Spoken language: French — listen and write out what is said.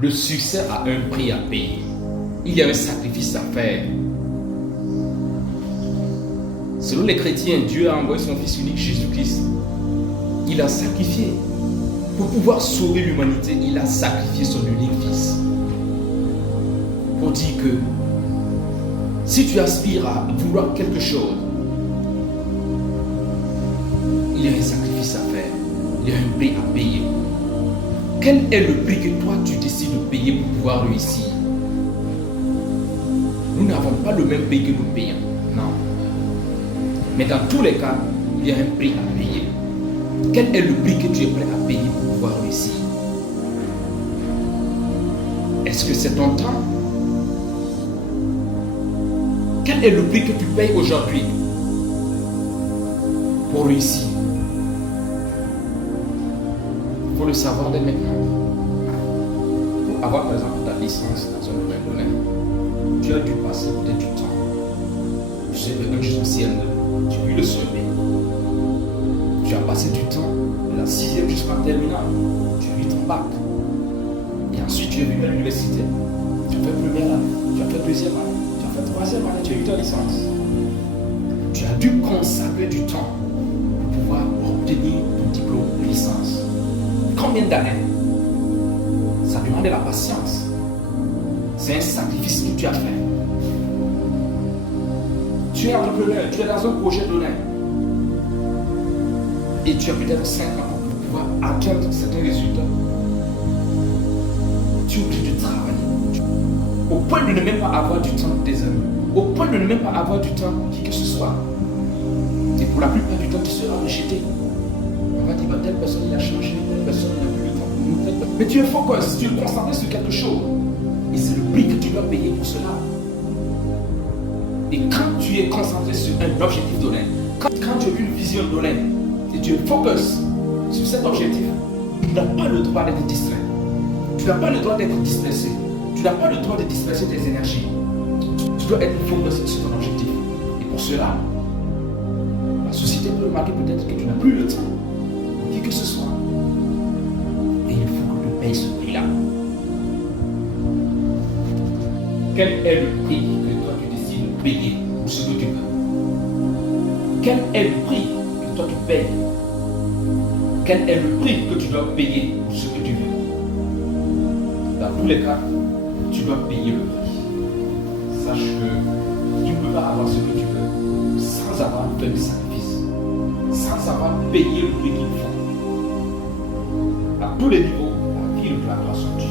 Le succès a un prix à payer. Il y a un sacrifice à faire. Selon les chrétiens, Dieu a envoyé son Fils unique, Jésus-Christ. Il a sacrifié. Pour pouvoir sauver l'humanité, il a sacrifié son unique Fils. Pour dire que si tu aspires à vouloir quelque chose, il y a un sacrifice à faire. Il y a un prix à payer. Quel est le prix que toi tu décides de payer pour pouvoir réussir? Nous n'avons pas le même prix que nous payons. Non. Mais dans tous les cas, il y a un prix à payer. Quel est le prix que tu es prêt à payer pour pouvoir réussir? Est-ce que c'est ton temps? Quel est le prix que tu payes aujourd'hui pour réussir? Il faut le savoir dès maintenant. Pour avoir par exemple ta licence dans un domaine donné, tu as dû passer peut-être du temps. Je sais que un jour ciel, tu as eu le sommet. Tu as passé du temps de la 6e jusqu'à terminale. Tu as eu ton bac. Et ensuite tu es venu à l'université. Tu as fait première année, tu as fait deuxième année, tu as fait troisième année, tu as eu ta licence. Tu as dû consacrer du temps pour pouvoir obtenir ton diplôme de licence. Combien d'années? Ça demande de la patience. C'est un sacrifice que tu as fait. Tu es entrepreneur, tu es dans un projet donné. Et tu as peut-être 5 ans pour pouvoir atteindre certains résultats. Tu es obligé de travailler. Au point de ne même pas avoir du temps pour tes amis. Au point de ne même pas avoir du temps pour qui que ce soit. Et pour la plupart du temps, tu seras rejeté. On va dire, telle personne il a changé, telle personne n'a plus le temps. Mais tu es focus, tu es concentré sur quelque chose. Et c'est le prix que tu dois payer pour cela. Et quand tu es concentré sur un objectif donné, quand tu as une vision donnée, et tu es focus sur cet objectif, tu n'as pas le droit d'être distrait. Tu n'as pas le droit d'être dispersé. Tu n'as pas le droit de disperser tes énergies. Tu dois être focus sur ton objectif. Et pour cela, la société peut remarquer peut-être que tu n'as plus le temps. Qui que ce soit. Et il faut que tu payes ce prix-là. Quel est le prix que toi tu décides de payer pour ce que tu veux? Quel est le prix que toi tu payes? Quel est le prix que tu dois payer pour ce que tu veux? Dans tous les cas, tu dois payer le prix. Sache que tu ne peux pas avoir ce que tu veux sans avoir fait le sacrifice, sans avoir payé le prix qu'il faut. À tous les niveaux, la vie de la grâce, tu